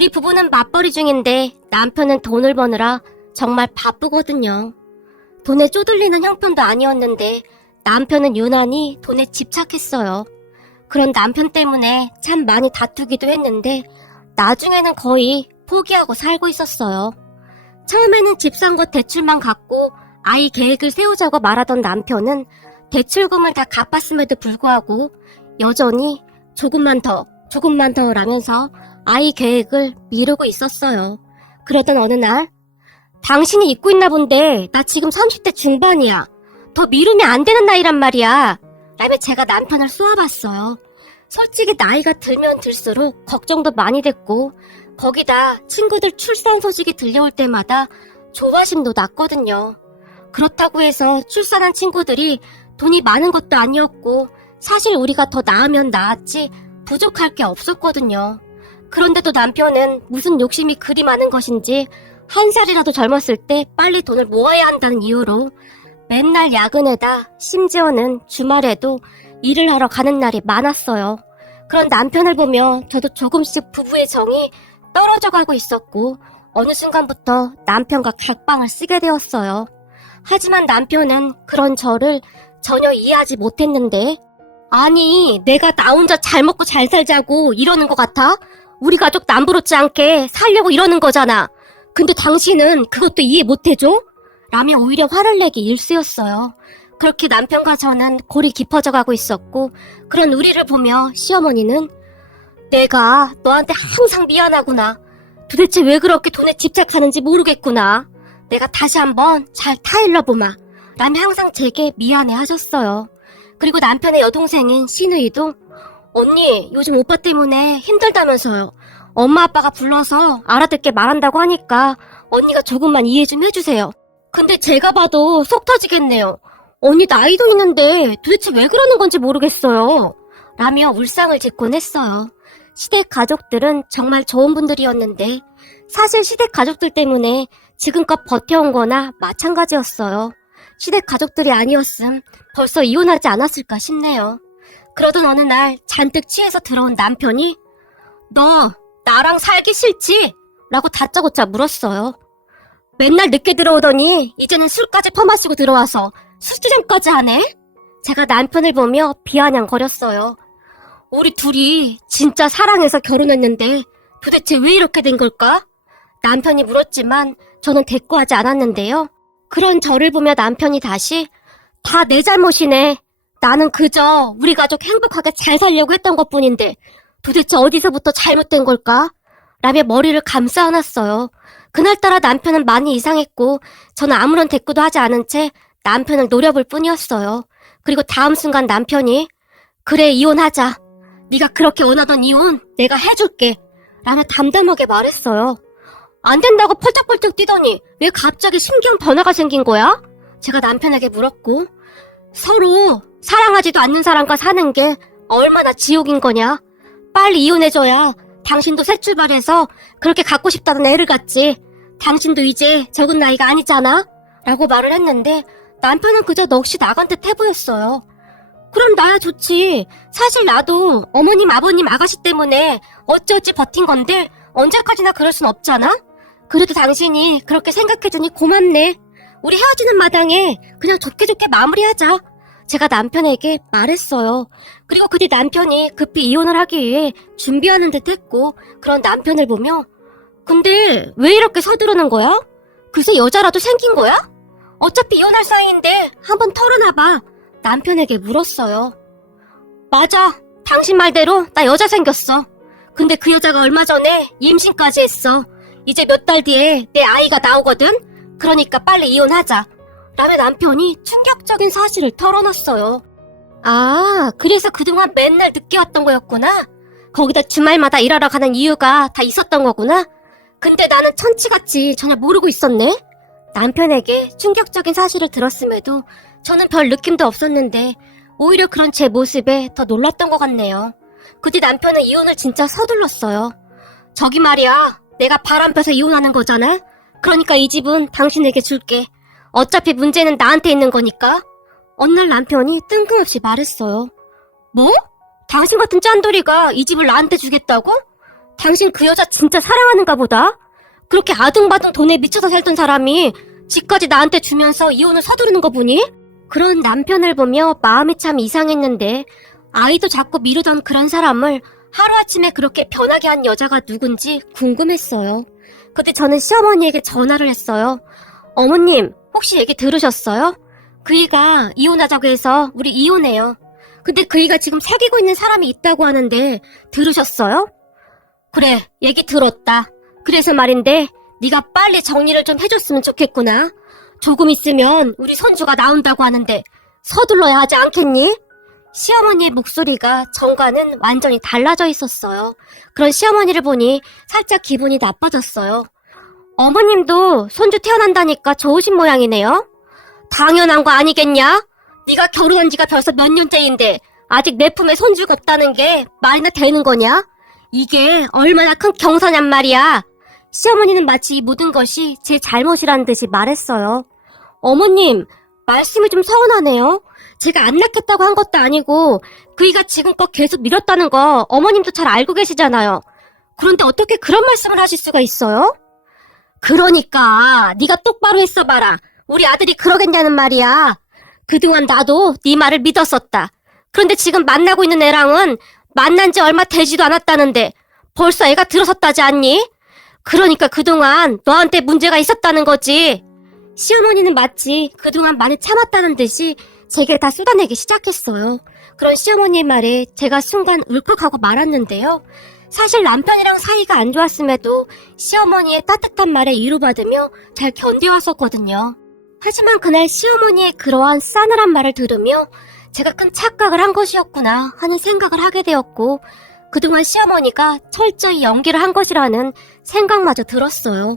우리 부부는 맞벌이 중인데 남편은 돈을 버느라 정말 바쁘거든요. 돈에 쪼들리는 형편도 아니었는데 남편은 유난히 돈에 집착했어요. 그런 남편 때문에 참 많이 다투기도 했는데 나중에는 거의 포기하고 살고 있었어요. 처음에는 집 산 거 대출만 갚고 아이 계획을 세우자고 말하던 남편은 대출금을 다 갚았음에도 불구하고 여전히 조금만 더 라면서 아이 계획을 미루고 있었어요. 그러던 어느 날 당신이 잊고 있나 본데 나 지금 30대 중반이야. 더 미루면 안 되는 나이란 말이야. 라며 제가 남편을 쏘아봤어요. 솔직히 나이가 들면 들수록 걱정도 많이 됐고 거기다 친구들 출산 소식이 들려올 때마다 조바심도 났거든요. 그렇다고 해서 출산한 친구들이 돈이 많은 것도 아니었고 사실 우리가 더 나으면 나았지 부족할 게 없었거든요. 그런데도 남편은 무슨 욕심이 그리 많은 것인지 한 살이라도 젊었을 때 빨리 돈을 모아야 한다는 이유로 맨날 야근에다 심지어는 주말에도 일을 하러 가는 날이 많았어요. 그런 남편을 보며 저도 조금씩 부부의 정이 떨어져 가고 있었고 어느 순간부터 남편과 각방을 쓰게 되었어요. 하지만 남편은 그런 저를 전혀 이해하지 못했는데 아니 내가 나 혼자 잘 먹고 잘 살자고 이러는 것 같아? 우리 가족 남부럽지 않게 살려고 이러는 거잖아. 근데 당신은 그것도 이해 못해줘? 라며 오히려 화를 내기 일쑤였어요. 그렇게 남편과 저는 골이 깊어져 가고 있었고 그런 우리를 보며 시어머니는 내가 너한테 항상 미안하구나. 도대체 왜 그렇게 돈에 집착하는지 모르겠구나. 내가 다시 한번 잘 타일러보마. 라며 항상 제게 미안해 하셨어요. 그리고 남편의 여동생인 신우이도 언니 요즘 오빠 때문에 힘들다면서요. 엄마 아빠가 불러서 알아듣게 말한다고 하니까 언니가 조금만 이해 좀 해주세요. 근데 제가 봐도 속 터지겠네요. 언니 나이도 있는데 도대체 왜 그러는 건지 모르겠어요. 라며 울상을 짓곤 했어요. 시댁 가족들은 정말 좋은 분들이었는데 사실 시댁 가족들 때문에 지금껏 버텨온 거나 마찬가지였어요. 시댁 가족들이 아니었음 벌써 이혼하지 않았을까 싶네요. 그러던 어느 날 잔뜩 취해서 들어온 남편이 너 나랑 살기 싫지? 라고 다짜고짜 물었어요. 맨날 늦게 들어오더니 이제는 술까지 퍼마시고 들어와서 수주전까지 하네? 제가 남편을 보며 비아냥거렸어요. 우리 둘이 진짜 사랑해서 결혼했는데 도대체 왜 이렇게 된 걸까? 남편이 물었지만 저는 대꾸하지 않았는데요. 그런 저를 보며 남편이 다시 다 내 잘못이네. 나는 그저 우리 가족 행복하게 잘 살려고 했던 것뿐인데 도대체 어디서부터 잘못된 걸까? 라며 머리를 감싸 안았어요. 그날따라 남편은 많이 이상했고 저는 아무런 대꾸도 하지 않은 채 남편을 노려볼 뿐이었어요. 그리고 다음 순간 남편이 그래 이혼하자. 네가 그렇게 원하던 이혼 내가 해줄게. 라며 담담하게 말했어요. 안 된다고 펄쩍펄쩍 뛰더니 왜 갑자기 신기한 변화가 생긴 거야? 제가 남편에게 물었고 서로 사랑하지도 않는 사람과 사는 게 얼마나 지옥인 거냐? 빨리 이혼해줘야 당신도 새 출발해서 그렇게 갖고 싶다던 애를 갖지. 당신도 이제 적은 나이가 아니잖아? 라고 말을 했는데 남편은 그저 넋이 나간 듯 해보였어요. 그럼 나야 좋지. 사실 나도 어머님 아버님 아가씨 때문에 어찌어찌 버틴 건데 언제까지나 그럴 순 없잖아? 그래도 당신이 그렇게 생각해주니 고맙네. 우리 헤어지는 마당에 그냥 좋게 마무리하자. 제가 남편에게 말했어요. 그리고 그뒤 남편이 급히 이혼을 하기 위해 준비하는 듯 했고 그런 남편을 보며 근데 왜 이렇게 서두르는 거야? 그새 여자라도 생긴 거야? 어차피 이혼할 사이인데 한번 털어놔봐. 남편에게 물었어요. 맞아. 당신 말대로 나 여자 생겼어. 근데 그 여자가 얼마 전에 임신까지 했어. 이제 몇 달 뒤에 내 아이가 나오거든. 그러니까 빨리 이혼하자. 라며 남편이 충격적인 사실을 털어놨어요. 아, 그래서 그동안 맨날 늦게 왔던 거였구나. 거기다 주말마다 일하러 가는 이유가 다 있었던 거구나. 근데 나는 천치같이 전혀 모르고 있었네. 남편에게 충격적인 사실을 들었음에도 저는 별 느낌도 없었는데 오히려 그런 제 모습에 더 놀랐던 것 같네요. 그뒤 남편은 이혼을 진짜 서둘렀어요. 저기 말이야, 내가 바람 펴서 이혼하는 거잖아. 그러니까 이 집은 당신에게 줄게. 어차피 문제는 나한테 있는 거니까. 어느 날 남편이 뜬금없이 말했어요. 뭐? 당신 같은 짠돌이가 이 집을 나한테 주겠다고? 당신 그 여자 진짜 사랑하는가 보다? 그렇게 아둥바둥 돈에 미쳐서 살던 사람이 집까지 나한테 주면서 이혼을 서두르는 거 보니? 그런 남편을 보며 마음이 참 이상했는데 아이도 자꾸 미루던 그런 사람을 하루아침에 그렇게 변하게 한 여자가 누군지 궁금했어요. 그때 저는 시어머니에게 전화를 했어요. 어머님, 혹시 얘기 들으셨어요? 그이가 이혼하자고 해서 우리 이혼해요. 근데 그이가 지금 사귀고 있는 사람이 있다고 하는데 들으셨어요? 그래, 얘기 들었다. 그래서 말인데 네가 빨리 정리를 좀 해줬으면 좋겠구나. 조금 있으면 우리 손주가 나온다고 하는데 서둘러야 하지 않겠니? 시어머니의 목소리가 전과는 완전히 달라져 있었어요. 그런 시어머니를 보니 살짝 기분이 나빠졌어요. 어머님도 손주 태어난다니까 좋으신 모양이네요. 당연한 거 아니겠냐? 네가 결혼한 지가 벌써 몇 년째인데 아직 내 품에 손주가 없다는 게 말이나 되는 거냐? 이게 얼마나 큰 경사냔 말이야. 시어머니는 마치 이 모든 것이 제 잘못이라는 듯이 말했어요. 어머님, 말씀이 좀 서운하네요. 제가 안 낳겠다고 한 것도 아니고 그이가 지금껏 계속 미뤘다는 거 어머님도 잘 알고 계시잖아요. 그런데 어떻게 그런 말씀을 하실 수가 있어요? 그러니까 네가 똑바로 했어봐라. 우리 아들이 그러겠냐는 말이야. 그동안 나도 네 말을 믿었었다. 그런데 지금 만나고 있는 애랑은 만난 지 얼마 되지도 않았다는데 벌써 애가 들어섰다지 않니? 그러니까 그동안 너한테 문제가 있었다는 거지. 시어머니는 마치 그동안 많이 참았다는 듯이 제게 다 쏟아내기 시작했어요. 그런 시어머니의 말에 제가 순간 울컥하고 말았는데요. 사실 남편이랑 사이가 안 좋았음에도 시어머니의 따뜻한 말에 위로받으며 잘 견뎌왔었거든요. 하지만 그날 시어머니의 그러한 싸늘한 말을 들으며 제가 큰 착각을 한 것이었구나 하는 생각을 하게 되었고 그동안 시어머니가 철저히 연기를 한 것이라는 생각마저 들었어요.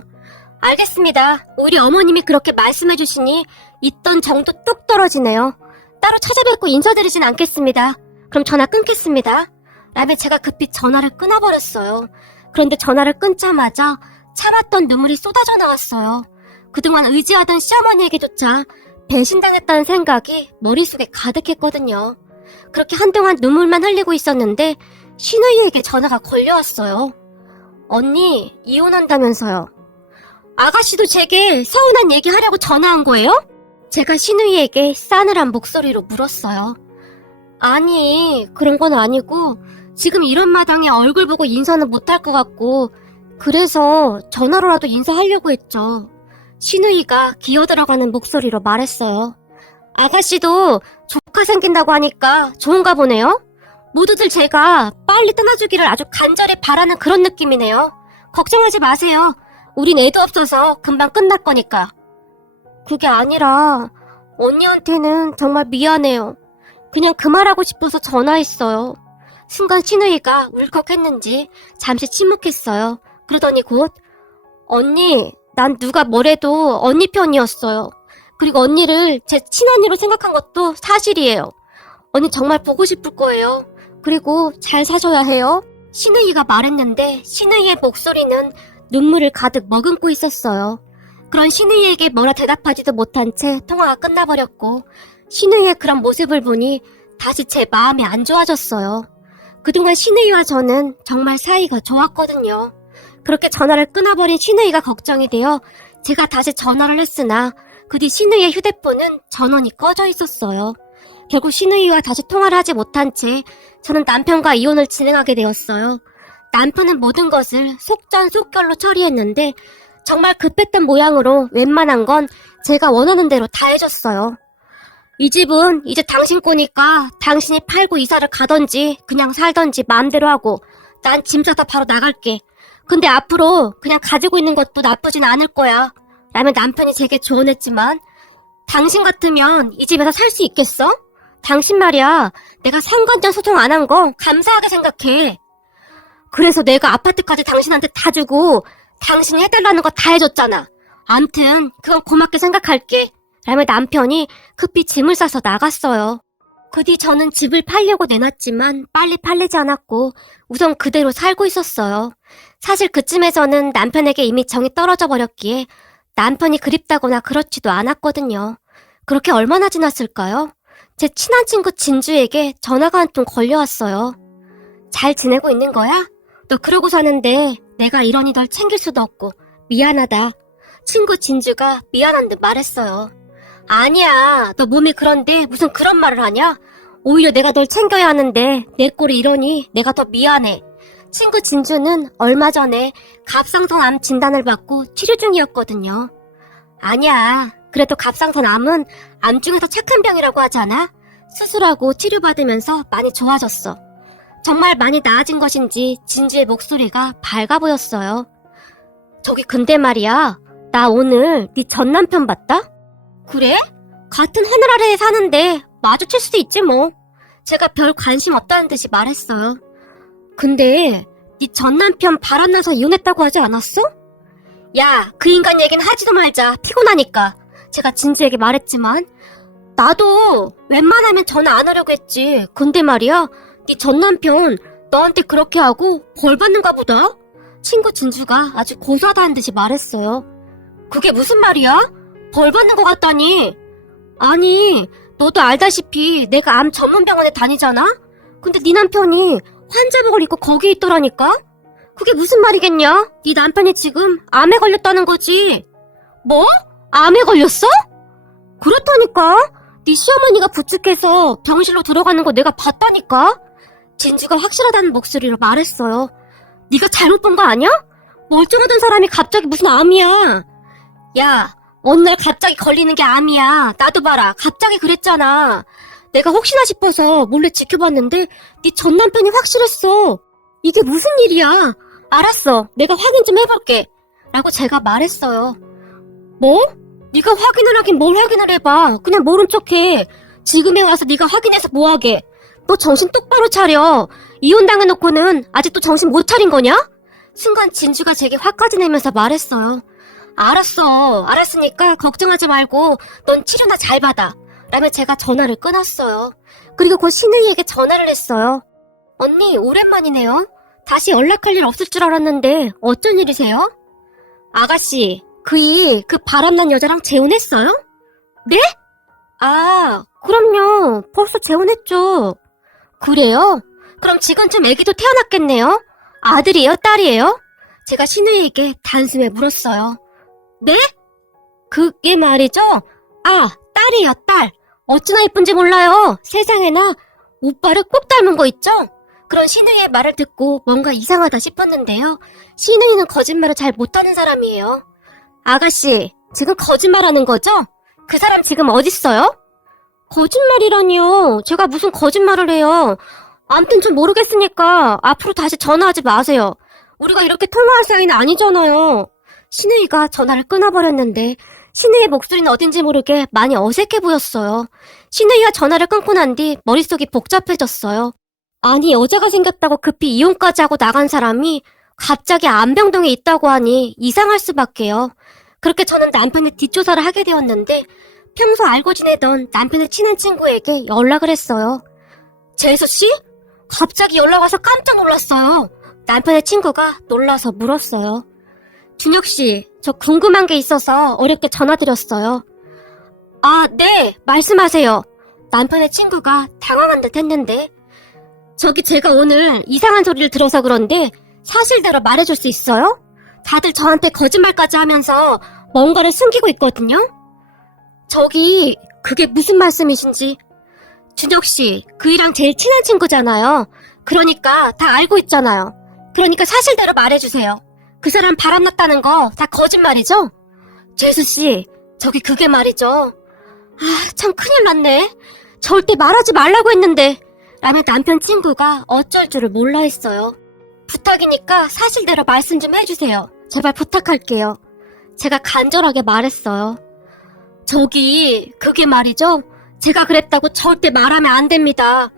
알겠습니다. 우리 어머님이 그렇게 말씀해 주시니 있던 정도 뚝 떨어지네요. 따로 찾아뵙고 인사드리진 않겠습니다. 그럼 전화 끊겠습니다. 라며 제가 급히 전화를 끊어버렸어요. 그런데 전화를 끊자마자 참았던 눈물이 쏟아져 나왔어요. 그동안 의지하던 시어머니에게조차 배신당했다는 생각이 머릿속에 가득했거든요. 그렇게 한동안 눈물만 흘리고 있었는데 신우이에게 전화가 걸려왔어요. 언니, 이혼한다면서요. 아가씨도 제게 서운한 얘기하려고 전화한 거예요? 제가 신우이에게 싸늘한 목소리로 물었어요. 아니, 그런 건 아니고 지금 이런 마당에 얼굴 보고 인사는 못할 것 같고 그래서 전화로라도 인사하려고 했죠. 신우이가 기어들어가는 목소리로 말했어요. 아가씨도 조카 생긴다고 하니까 좋은가 보네요? 모두들 제가 빨리 떠나주기를 아주 간절히 바라는 그런 느낌이네요. 걱정하지 마세요. 우린 애도 없어서 금방 끝날 거니까. 그게 아니라 언니한테는 정말 미안해요. 그냥 그 말하고 싶어서 전화했어요. 순간 신우이가 울컥했는지 잠시 침묵했어요. 그러더니 곧 언니, 난 누가 뭐래도 언니 편이었어요. 그리고 언니를 제 친언니로 생각한 것도 사실이에요. 언니 정말 보고 싶을 거예요. 그리고 잘 사셔야 해요. 신우이가 말했는데 신우이의 목소리는 눈물을 가득 머금고 있었어요. 그런 신우이에게 뭐라 대답하지도 못한 채 통화가 끝나버렸고 신우이의 그런 모습을 보니 다시 제 마음이 안 좋아졌어요. 그동안 신우이와 저는 정말 사이가 좋았거든요. 그렇게 전화를 끊어버린 신우이가 걱정이 되어 제가 다시 전화를 했으나 그 뒤 신우이의 휴대폰은 전원이 꺼져 있었어요. 결국 신우이와 다시 통화를 하지 못한 채 저는 남편과 이혼을 진행하게 되었어요. 남편은 모든 것을 속전속결로 처리했는데 정말 급했던 모양으로 웬만한 건 제가 원하는 대로 다 해줬어요. 이 집은 이제 당신 거니까 당신이 팔고 이사를 가던지 그냥 살던지 마음대로 하고 난 짐 싸다 바로 나갈게. 근데 앞으로 그냥 가지고 있는 것도 나쁘진 않을 거야. 라며 남편이 제게 조언했지만 당신 같으면 이 집에서 살 수 있겠어? 당신 말이야. 내가 상관전 소송 안 한 거 감사하게 생각해. 그래서 내가 아파트까지 당신한테 다 주고 당신이 해달라는 거 다 해줬잖아. 암튼 그건 고맙게 생각할게. 라며 남편이 급히 짐을 싸서 나갔어요. 그 뒤 저는 집을 팔려고 내놨지만 빨리 팔리지 않았고 우선 그대로 살고 있었어요. 사실 그쯤에서는 남편에게 이미 정이 떨어져 버렸기에 남편이 그립다거나 그렇지도 않았거든요. 그렇게 얼마나 지났을까요? 제 친한 친구 진주에게 전화가 한 통 걸려왔어요. 잘 지내고 있는 거야? 너 그러고 사는데 내가 이러니 널 챙길 수도 없고 미안하다. 친구 진주가 미안한 듯 말했어요. 아니야, 너 몸이 그런데 무슨 그런 말을 하냐? 오히려 내가 널 챙겨야 하는데 내 꼴이 이러니 내가 더 미안해. 친구 진주는 얼마 전에 갑상선 암 진단을 받고 치료 중이었거든요. 아니야, 그래도 갑상선 암은 암 중에서 착한 병이라고 하잖아. 수술하고 치료받으면서 많이 좋아졌어. 정말 많이 나아진 것인지 진주의 목소리가 밝아 보였어요. 저기 근데 말이야, 나 오늘 네 전 남편 봤다? 그래? 같은 하늘 아래에 사는데 마주칠 수도 있지 뭐. 제가 별 관심 없다는 듯이 말했어요. 근데 네 전 남편 바람나서 이혼했다고 하지 않았어? 야, 그 인간 얘기는 하지도 말자. 피곤하니까. 제가 진주에게 말했지만 나도 웬만하면 전화 안 하려고 했지. 근데 말이야, 네 전 남편 너한테 그렇게 하고 벌 받는가 보다. 친구 진주가 아주 고소하다는 듯이 말했어요. 그게 무슨 말이야? 벌 받는 것 같다니. 아니, 너도 알다시피 내가 암 전문 병원에 다니잖아? 근데 네 남편이 환자복을 입고 거기에 있더라니까? 그게 무슨 말이겠냐? 네 남편이 지금 암에 걸렸다는 거지. 뭐? 암에 걸렸어? 그렇다니까? 네 시어머니가 부축해서 병실로 들어가는 거 내가 봤다니까? 진주가 확실하다는 목소리로 말했어요. 네가 잘못 본 거 아니야? 멀쩡하던 사람이 갑자기 무슨 암이야. 야, 어느 날 갑자기 걸리는 게 암이야. 나도 봐라. 갑자기 그랬잖아. 내가 혹시나 싶어서 몰래 지켜봤는데 네 전 남편이 확실했어. 이게 무슨 일이야? 알았어. 내가 확인 좀 해볼게. 라고 제가 말했어요. 뭐? 네가 확인을 하긴 뭘 확인을 해봐. 그냥 모른 척해. 지금에 와서 네가 확인해서 뭐하게. 너 정신 똑바로 차려. 이혼당해놓고는 아직도 정신 못 차린 거냐? 순간 진주가 제게 화까지 내면서 말했어요. 알았어. 알았으니까 걱정하지 말고 넌 치료나 잘 받아. 라며 제가 전화를 끊었어요. 그리고 곧 신우이에게 전화를 했어요. 언니, 오랜만이네요. 다시 연락할 일 없을 줄 알았는데 어쩐 일이세요? 아가씨, 그 바람난 여자랑 재혼했어요? 네? 아, 그럼요. 벌써 재혼했죠. 그래요? 그럼 지금쯤 아기도 태어났겠네요? 아들이에요? 딸이에요? 제가 신우이에게 단숨에 물었어요. 네? 그게 말이죠? 아, 딸이에요, 딸. 어찌나 이쁜지 몰라요. 세상에나 오빠를 꼭 닮은 거 있죠? 그런 신우이의 말을 듣고 뭔가 이상하다 싶었는데요. 신우이는 거짓말을 잘 못하는 사람이에요. 아가씨, 지금 거짓말하는 거죠? 그 사람 지금 어딨어요? 거짓말이라니요. 제가 무슨 거짓말을 해요. 암튼 좀 모르겠으니까 앞으로 다시 전화하지 마세요. 우리가 이렇게 통화할 사이는 아니잖아요. 신우이가 전화를 끊어버렸는데 신우이의 목소리는 어딘지 모르게 많이 어색해 보였어요. 신우이가 전화를 끊고 난 뒤 머릿속이 복잡해졌어요. 아니, 여자가 생겼다고 급히 이혼까지 하고 나간 사람이 갑자기 안병동에 있다고 하니 이상할 수밖에요. 그렇게 저는 남편의 뒷조사를 하게 되었는데 평소 알고 지내던 남편의 친한 친구에게 연락을 했어요. 재수씨? 갑자기 연락 와서 깜짝 놀랐어요. 남편의 친구가 놀라서 물었어요. 준혁씨, 저 궁금한 게 있어서 어렵게 전화드렸어요. 아, 네, 말씀하세요. 남편의 친구가 당황한 듯 했는데 저기 제가 오늘 이상한 소리를 들어서 그런데 사실대로 말해줄 수 있어요? 다들 저한테 거짓말까지 하면서 뭔가를 숨기고 있거든요? 저기 그게 무슨 말씀이신지. 준혁씨, 그이랑 제일 친한 친구잖아요. 그러니까 다 알고 있잖아요. 그러니까 사실대로 말해주세요. 그 사람 바람났다는 거 다 거짓말이죠? 재수씨, 저기 그게 말이죠. 아, 참 큰일 났네. 절대 말하지 말라고 했는데 라며 남편 친구가 어쩔 줄을 몰라 했어요. 부탁이니까 사실대로 말씀 좀 해주세요. 제발 부탁할게요. 제가 간절하게 말했어요. 저기 그게 말이죠. 제가 그랬다고 절대 말하면 안 됩니다.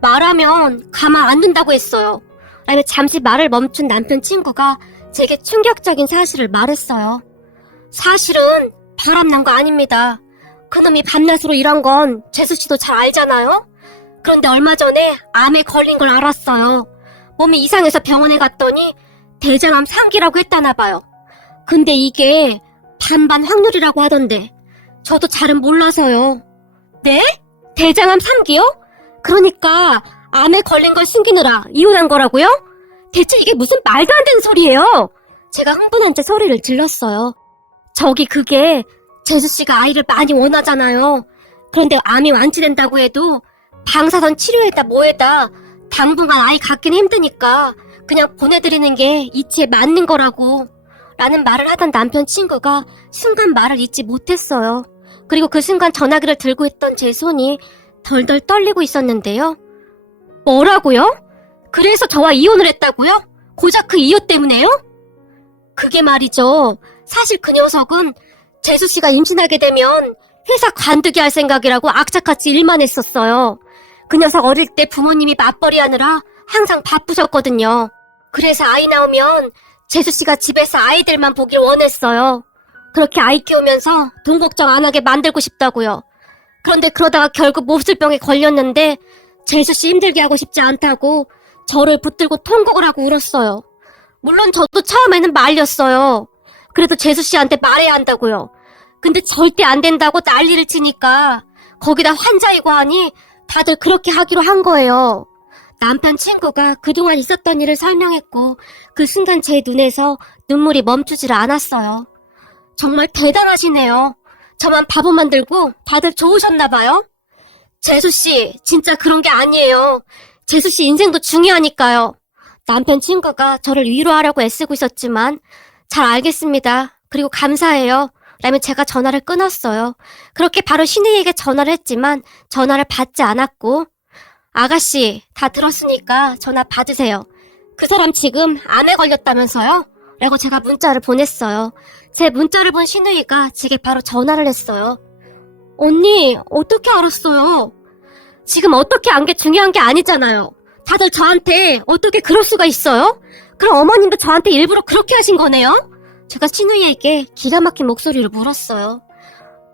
말하면 가만 안 둔다고 했어요. 라며 잠시 말을 멈춘 남편 친구가 제게 충격적인 사실을 말했어요. 사실은 바람난 거 아닙니다. 그놈이 밤낮으로 일한 건 재수씨도 잘 알잖아요. 그런데 얼마 전에 암에 걸린 걸 알았어요. 몸이 이상해서 병원에 갔더니 대장암 3기라고 했다나 봐요. 근데 이게 반반 확률이라고 하던데 저도 잘은 몰라서요. 네? 대장암 3기요? 그러니까 암에 걸린 걸 숨기느라 이혼한 거라고요? 대체 이게 무슨 말도 안 되는 소리예요? 제가 흥분한 채 소리를 질렀어요. 저기 그게 재수씨가 아이를 많이 원하잖아요. 그런데 암이 완치된다고 해도 방사선 치료에다 뭐에다 당분간 아이 갖기는 힘드니까 그냥 보내드리는 게 이치에 맞는 거라고 라는 말을 하던 남편 친구가 순간 말을 잇지 못했어요. 그리고 그 순간 전화기를 들고 있던 제 손이 덜덜 떨리고 있었는데요. 뭐라고요? 그래서 저와 이혼을 했다고요? 고작 그 이유 때문에요? 그게 말이죠. 사실 그 녀석은 재수씨가 임신하게 되면 회사 관두게 할 생각이라고 악착같이 일만 했었어요. 그 녀석 어릴 때 부모님이 맞벌이 하느라 항상 바쁘셨거든요. 그래서 아이 나오면 재수씨가 집에서 아이들만 보길 원했어요. 그렇게 아이 키우면서 돈 걱정 안 하게 만들고 싶다고요. 그런데 그러다가 결국 몹쓸병에 걸렸는데 재수씨 힘들게 하고 싶지 않다고 저를 붙들고 통곡을 하고 울었어요. 물론 저도 처음에는 말렸어요. 그래도 재수씨한테 말해야 한다고요. 근데 절대 안 된다고 난리를 치니까 거기다 환자이고 하니 다들 그렇게 하기로 한 거예요. 남편 친구가 그동안 있었던 일을 설명했고 그 순간 제 눈에서 눈물이 멈추지를 않았어요. 정말 대단하시네요. 저만 바보 만들고 다들 좋으셨나 봐요. 재수씨, 진짜 그런 게 아니에요. 재수씨 인생도 중요하니까요. 남편 친구가 저를 위로하려고 애쓰고 있었지만 잘 알겠습니다. 그리고 감사해요. 라며 제가 전화를 끊었어요. 그렇게 바로 신우이에게 전화를 했지만 전화를 받지 않았고 아가씨, 다 들었으니까 전화 받으세요. 그 사람 지금 암에 걸렸다면서요? 라고 제가 문자를 보냈어요. 제 문자를 본 신우이가 제게 바로 전화를 했어요. 언니, 어떻게 알았어요? 지금 어떻게 안 게 중요한 게 아니잖아요. 다들 저한테 어떻게 그럴 수가 있어요? 그럼 어머님도 저한테 일부러 그렇게 하신 거네요? 제가 신우이에게 기가 막힌 목소리로 물었어요.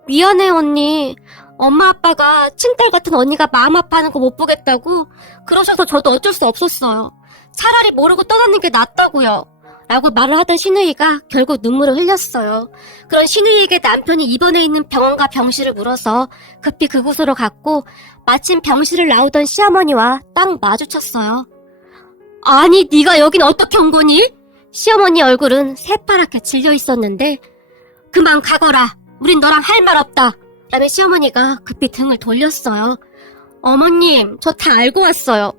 미안해 언니. 엄마 아빠가 친딸 같은 언니가 마음 아파하는 거 못 보겠다고 그러셔서 저도 어쩔 수 없었어요. 차라리 모르고 떠나는 게 낫다고요. 라고 말을 하던 신우이가 결국 눈물을 흘렸어요. 그런 신우이에게 남편이 입원해 있는 병원과 병실을 물어서 급히 그곳으로 갔고 마침 병실을 나오던 시어머니와 딱 마주쳤어요. 아니 네가 여긴 어떻게 온 거니? 시어머니 얼굴은 새파랗게 질려 있었는데 그만 가거라. 우린 너랑 할 말 없다. 라며 시어머니가 급히 등을 돌렸어요. 어머님, 저 다 알고 왔어요.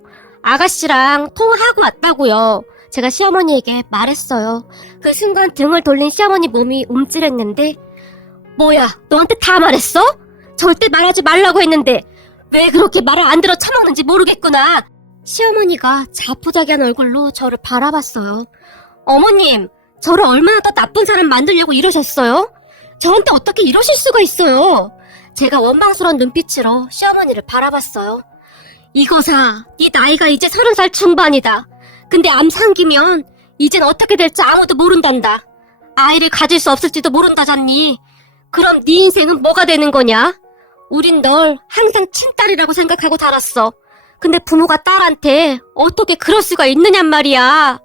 아가씨랑 통화하고 왔다고요. 제가 시어머니에게 말했어요. 그 순간 등을 돌린 시어머니 몸이 움찔했는데 뭐야, 너한테 다 말했어? 절대 말하지 말라고 했는데 왜 그렇게 말을 안 들어 처먹는지 모르겠구나. 시어머니가 자포자기한 얼굴로 저를 바라봤어요. 어머님, 저를 얼마나 더 나쁜 사람 만들려고 이러셨어요? 저한테 어떻게 이러실 수가 있어요? 제가 원망스러운 눈빛으로 시어머니를 바라봤어요. 이거사, 네 나이가 이제 30살 중반이다. 근데 암 상기면 이젠 어떻게 될지 아무도 모른단다. 아이를 가질 수 없을지도 모른다잖니. 그럼 네 인생은 뭐가 되는 거냐? 우린 널 항상 친딸이라고 생각하고 자랐어. 근데 부모가 딸한테 어떻게 그럴 수가 있느냔 말이야.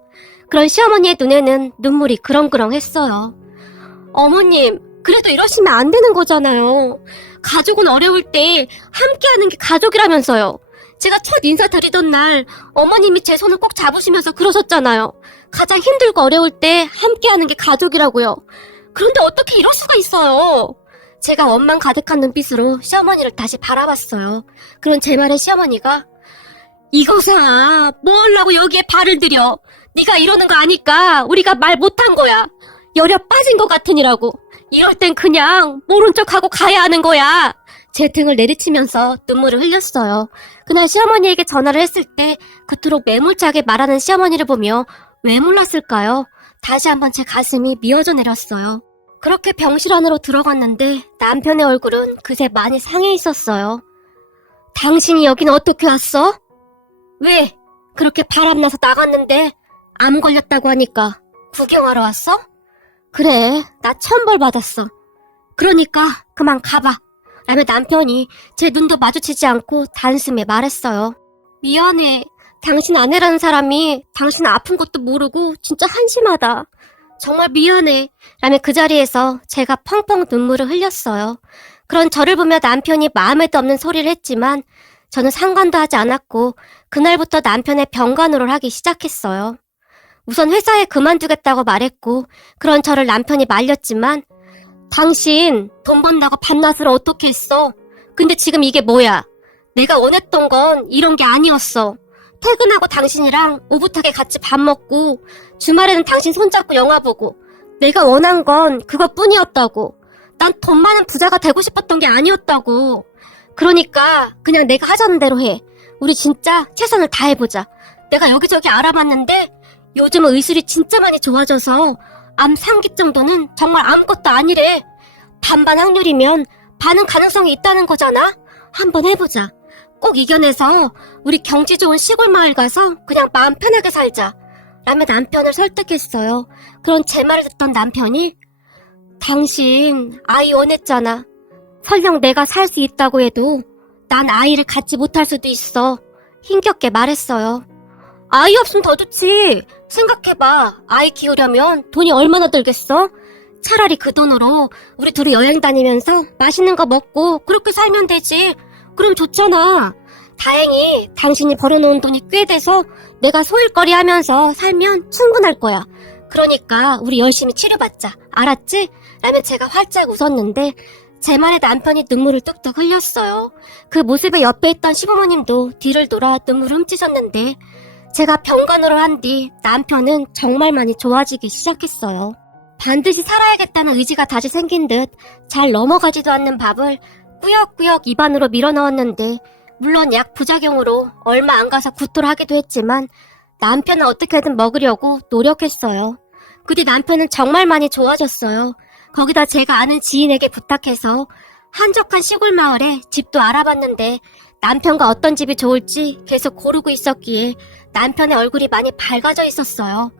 그런 시어머니의 눈에는 눈물이 그렁그렁했어요. 어머님, 그래도 이러시면 안 되는 거잖아요. 가족은 어려울 때 함께하는 게 가족이라면서요. 제가 첫 인사드리던 날 어머님이 제 손을 꼭 잡으시면서 그러셨잖아요. 가장 힘들고 어려울 때 함께하는 게 가족이라고요. 그런데 어떻게 이럴 수가 있어요? 제가 원망 가득한 눈빛으로 시어머니를 다시 바라봤어요. 그런 제 말에 시어머니가 이거사, 뭐 하려고 여기에 발을 들여. 네가 이러는 거 아니까 우리가 말 못한 거야. 열려 빠진 것 같으니라고. 이럴 땐 그냥 모른 척하고 가야 하는 거야. 제 등을 내리치면서 눈물을 흘렸어요. 그날 시어머니에게 전화를 했을 때 그토록 매몰차게 말하는 시어머니를 보며 왜 몰랐을까요? 다시 한번 제 가슴이 미어져 내렸어요. 그렇게 병실 안으로 들어갔는데 남편의 얼굴은 그새 많이 상해 있었어요. 당신이 여긴 어떻게 왔어? 왜? 그렇게 바람나서 나갔는데 암 걸렸다고 하니까 구경하러 왔어? 그래, 나 천벌 받았어. 그러니까 그만 가봐. 라며 남편이 제 눈도 마주치지 않고 단숨에 말했어요. 미안해. 당신 아내라는 사람이 당신 아픈 것도 모르고 진짜 한심하다. 정말 미안해. 라며 그 자리에서 제가 펑펑 눈물을 흘렸어요. 그런 저를 보며 남편이 마음에도 없는 소리를 했지만 저는 상관도 하지 않았고 그날부터 남편의 병간호를 하기 시작했어요. 우선 회사에 그만두겠다고 말했고 그런 저를 남편이 말렸지만 당신 돈 번다고 밤낮으로 어떻게 했어? 근데 지금 이게 뭐야? 내가 원했던 건 이런 게 아니었어. 퇴근하고 당신이랑 오붓하게 같이 밥 먹고 주말에는 당신 손잡고 영화 보고 내가 원한 건 그것뿐이었다고. 난 돈 많은 부자가 되고 싶었던 게 아니었다고. 그러니까 그냥 내가 하자는 대로 해. 우리 진짜 최선을 다해보자. 내가 여기저기 알아봤는데 요즘은 의술이 진짜 많이 좋아져서 암 3기 정도는 정말 아무것도 아니래. 반반 확률이면 반응 가능성이 있다는 거잖아? 한번 해보자. 꼭 이겨내서 우리 경치 좋은 시골 마을 가서 그냥 마음 편하게 살자. 라며 남편을 설득했어요. 그런 제 말을 듣던 남편이 당신 아이 원했잖아. 설령 내가 살 수 있다고 해도 난 아이를 갖지 못할 수도 있어. 힘겹게 말했어요. 아이 없으면 더 좋지. 생각해봐. 아이 키우려면 돈이 얼마나 들겠어? 차라리 그 돈으로 우리 둘이 여행 다니면서 맛있는 거 먹고 그렇게 살면 되지. 그럼 좋잖아. 다행히 당신이 벌어놓은 돈이 꽤 돼서 내가 소일거리 하면서 살면 충분할 거야. 그러니까 우리 열심히 치료받자. 알았지? 라며 제가 활짝 웃었는데 제 말에 남편이 눈물을 뚝뚝 흘렸어요. 그 모습에 옆에 있던 시부모님도 뒤를 돌아 눈물을 훔치셨는데 제가 병간호를 한 뒤 남편은 정말 많이 좋아지기 시작했어요. 반드시 살아야겠다는 의지가 다시 생긴 듯 잘 넘어가지도 않는 밥을 꾸역꾸역 입안으로 밀어넣었는데 물론 약 부작용으로 얼마 안 가서 구토를 하기도 했지만 남편은 어떻게든 먹으려고 노력했어요. 그 뒤 남편은 정말 많이 좋아졌어요. 거기다 제가 아는 지인에게 부탁해서 한적한 시골 마을에 집도 알아봤는데 남편과 어떤 집이 좋을지 계속 고르고 있었기에 남편의 얼굴이 많이 밝아져 있었어요.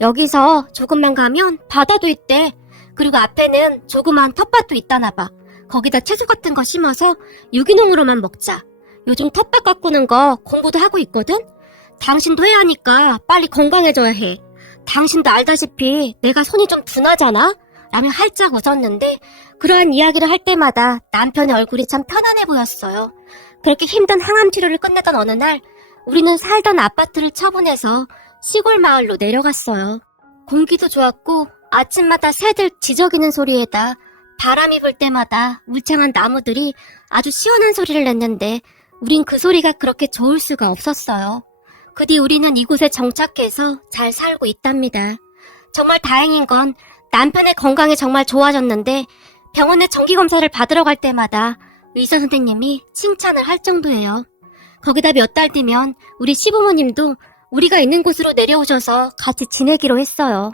여기서 조금만 가면 바다도 있대. 그리고 앞에는 조그만 텃밭도 있다나 봐. 거기다 채소 같은 거 심어서 유기농으로만 먹자. 요즘 텃밭 가꾸는 거 공부도 하고 있거든? 당신도 해야 하니까 빨리 건강해져야 해. 당신도 알다시피 내가 손이 좀 둔하잖아? 라며 활짝 웃었는데 그러한 이야기를 할 때마다 남편의 얼굴이 참 편안해 보였어요. 그렇게 힘든 항암 치료를 끝내던 어느 날 우리는 살던 아파트를 처분해서 시골 마을로 내려갔어요. 공기도 좋았고 아침마다 새들 지저귀는 소리에다 바람이 불 때마다 울창한 나무들이 아주 시원한 소리를 냈는데 우린 그 소리가 그렇게 좋을 수가 없었어요. 그 뒤 우리는 이곳에 정착해서 잘 살고 있답니다. 정말 다행인 건 남편의 건강이 정말 좋아졌는데 병원에 정기검사를 받으러 갈 때마다 의사 선생님이 칭찬을 할 정도예요. 거기다 몇 달 뒤면 우리 시부모님도 우리가 있는 곳으로 내려오셔서 같이 지내기로 했어요.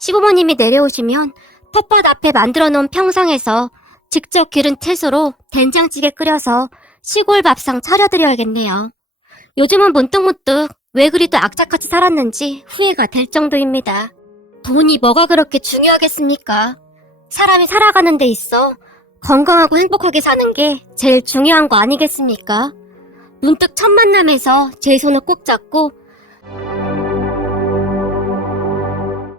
시부모님이 내려오시면 텃밭 앞에 만들어 놓은 평상에서 직접 기른 채소로 된장찌개 끓여서 시골 밥상 차려드려야겠네요. 요즘은 문득문득 왜 그리도 악착같이 살았는지 후회가 될 정도입니다. 돈이 뭐가 그렇게 중요하겠습니까? 사람이 살아가는 데 있어 건강하고 행복하게 사는 게 제일 중요한 거 아니겠습니까? 문득 첫 만남에서 제 손을 꼭 잡고